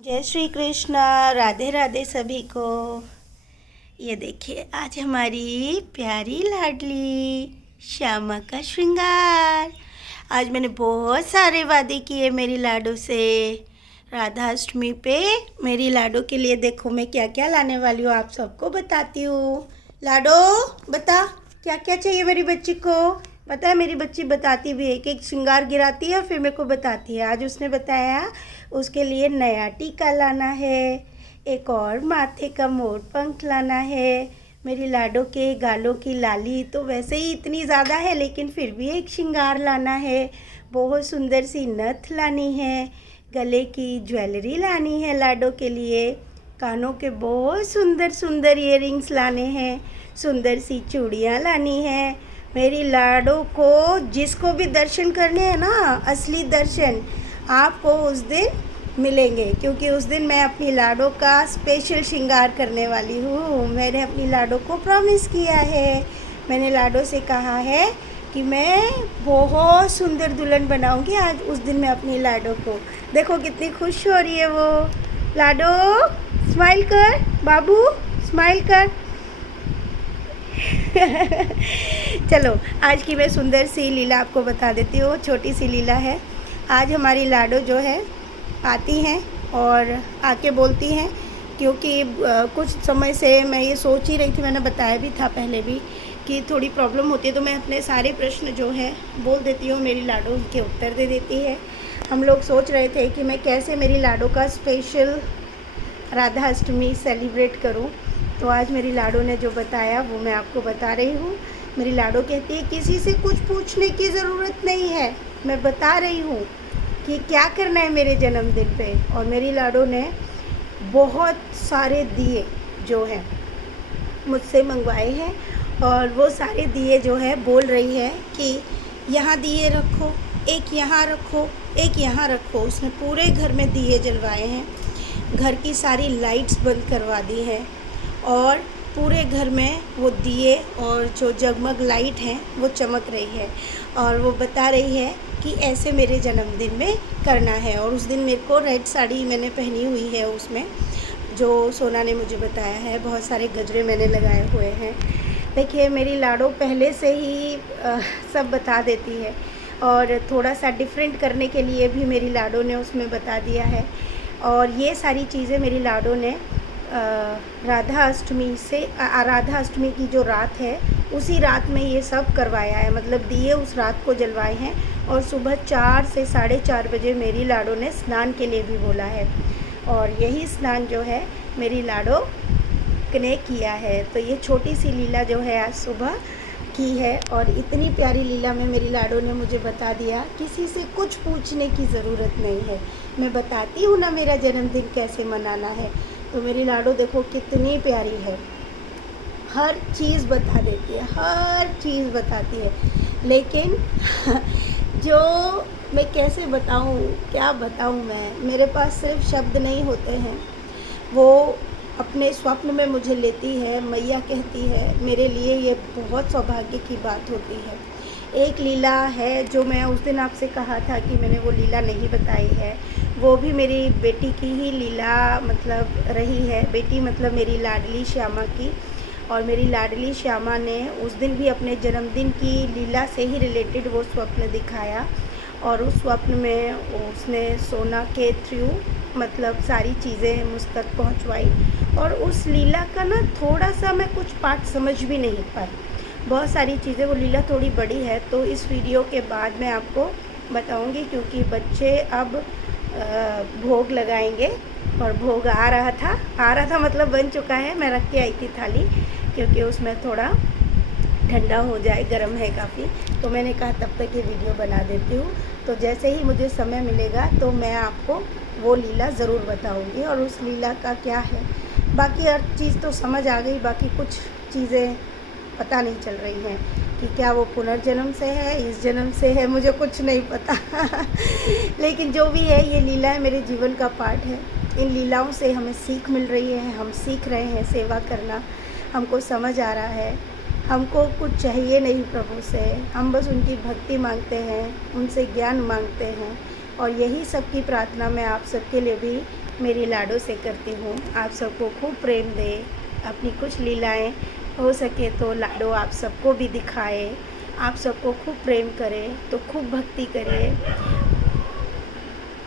जय श्री कृष्ण। राधे राधे सभी को। ये देखिए आज हमारी प्यारी लाडली श्यामा का श्रृंगार। आज मैंने बहुत सारे वादे किए मेरी लाडो से। राधा अष्टमी पे मेरी लाडो के लिए देखो मैं क्या क्या लाने वाली हूँ, आप सबको बताती हूँ। लाडो बता क्या क्या चाहिए मेरी बच्ची को। पता है मेरी बच्ची बताती भी है, एक एक श्रृंगार गिराती है फिर मेरे को बताती है। आज उसने बताया उसके लिए नया टीका लाना है, एक और माथे का मोर पंख लाना है। मेरी लाडो के गालों की लाली तो वैसे ही इतनी ज़्यादा है लेकिन फिर भी एक श्रृंगार लाना है। बहुत सुंदर सी नथ लानी है, गले की ज्वेलरी लानी है लाडो के लिए, कानों के बहुत सुंदर सुंदर इयररिंग्स लाने हैं, सुंदर सी चूड़ियाँ लानी है। मेरी लाडो को जिसको भी दर्शन करने हैं ना, असली दर्शन आपको उस दिन मिलेंगे, क्योंकि उस दिन मैं अपनी लाडो का स्पेशल श्रृंगार करने वाली हूँ। मैंने अपनी लाडो को प्रॉमिस किया है, मैंने लाडो से कहा है कि मैं बहुत सुंदर दुल्हन बनाऊंगी। आज उस दिन मैं अपनी लाडो को देखो कितनी खुश हो रही है वो। लाडो स्माइल कर, बाबू स्माइल कर। चलो आज की मैं सुंदर सी लीला आपको बता देती हूँ। छोटी सी लीला है। आज हमारी लाडो जो है आती हैं और आके बोलती हैं, क्योंकि कुछ समय से मैं ये सोच ही रही थी, मैंने बताया भी था पहले भी कि थोड़ी प्रॉब्लम होती है तो मैं अपने सारे प्रश्न जो है बोल देती हूँ, मेरी लाडो उनके उत्तर दे देती है। हम लोग सोच रहे थे कि मैं कैसे मेरी लाडो का स्पेशल राधा अष्टमी सेलिब्रेट करूं, तो आज मेरी लाडो ने जो बताया वो मैं आपको बता रही हूँ। मेरी लाडो कहती है किसी से कुछ पूछने की ज़रूरत नहीं है, मैं बता रही हूँ कि क्या करना है मेरे जन्मदिन पे। और मेरी लाडो ने बहुत सारे दिए जो हैं मुझसे मंगवाए हैं, और वो सारे दिए जो है बोल रही है कि यहाँ दिए रखो, एक यहाँ रखो, एक यहाँ रखो। उसने पूरे घर में दिए जलवाए हैं, घर की सारी लाइट्स बंद करवा दी है और पूरे घर में वो दिए और जो जगमग लाइट है वो चमक रही है। और वो बता रही है कि ऐसे मेरे जन्मदिन में करना है। और उस दिन मेरे को रेड साड़ी मैंने पहनी हुई है, उसमें जो सोना ने मुझे बताया है, बहुत सारे गजरे मैंने लगाए हुए हैं। देखिए मेरी लाडो पहले से ही सब बता देती है, और थोड़ा सा डिफरेंट करने के लिए भी मेरी लाडो ने उसमें बता दिया है। और ये सारी चीज़ें मेरी लाडो ने राधा अष्टमी की जो रात है उसी रात में ये सब करवाया है, मतलब दिए उस रात को जलवाए हैं। और सुबह 4 से 4:30 बजे मेरी लाडो ने स्नान के लिए भी बोला है, और यही स्नान जो है मेरी लाडो ने किया है। तो ये छोटी सी लीला जो है आज सुबह की है, और इतनी प्यारी लीला में मेरी लाडो ने मुझे बता दिया किसी से कुछ पूछने की ज़रूरत नहीं है, मैं बताती हूँ ना मेरा जन्मदिन कैसे मनाना है। तो मेरी लाडो देखो कितनी प्यारी है, हर चीज़ बता देती है, हर चीज़ बताती है। लेकिन जो मैं कैसे बताऊँ, क्या बताऊँ मेरे पास सिर्फ शब्द नहीं होते हैं। वो अपने स्वप्न में मुझे लेती है, मैया कहती है, मेरे लिए ये बहुत सौभाग्य की बात होती है। एक लीला है जो मैं उस दिन आपसे कहा था कि मैंने वो लीला नहीं बताई है, वो भी मेरी बेटी की ही लीला मतलब रही है। बेटी मतलब मेरी लाडली श्यामा की। और मेरी लाडली श्यामा ने उस दिन भी अपने जन्मदिन की लीला से ही रिलेटेड वो स्वप्न दिखाया, और उस स्वप्न में उसने सोना के थ्रू मतलब सारी चीज़ें मुझ तक पहुँचवाई। और उस लीला का ना थोड़ा सा मैं कुछ पार्ट समझ भी नहीं पाई, बहुत सारी चीज़ें, वो लीला थोड़ी बड़ी है, तो इस वीडियो के बाद मैं आपको बताऊंगी, क्योंकि बच्चे अब भोग लगाएंगे। और भोग आ रहा था मतलब बन चुका है, मैं रख के आई थी थाली, क्योंकि उसमें थोड़ा ठंडा हो जाए, गर्म है काफ़ी, तो मैंने कहा तब तक ये वीडियो बना देती हूँ। तो जैसे ही मुझे समय मिलेगा तो मैं आपको वो लीला ज़रूर बताऊँगी। और उस लीला का क्या है, बाकी हर चीज़ तो समझ आ गई, बाकी कुछ चीज़ें पता नहीं चल रही हैं कि क्या वो पुनर्जन्म से है, इस जन्म से है, मुझे कुछ नहीं पता। लेकिन जो भी है ये लीला मेरे जीवन का पार्ट है। इन लीलाओं से हमें सीख मिल रही है, हम सीख रहे हैं सेवा करना, हमको समझ आ रहा है, हमको कुछ चाहिए नहीं प्रभु से, हम बस उनकी भक्ति मांगते हैं, उनसे ज्ञान मांगते हैं। और यही सब की प्रार्थना मैं आप सबके लिए भी मेरी लाडो से करती हूँ। आप सबको खूब प्रेम दे, अपनी कुछ लीलाएं हो सके तो लाडो आप सबको भी दिखाए, आप सबको खूब प्रेम करे, तो खूब भक्ति करे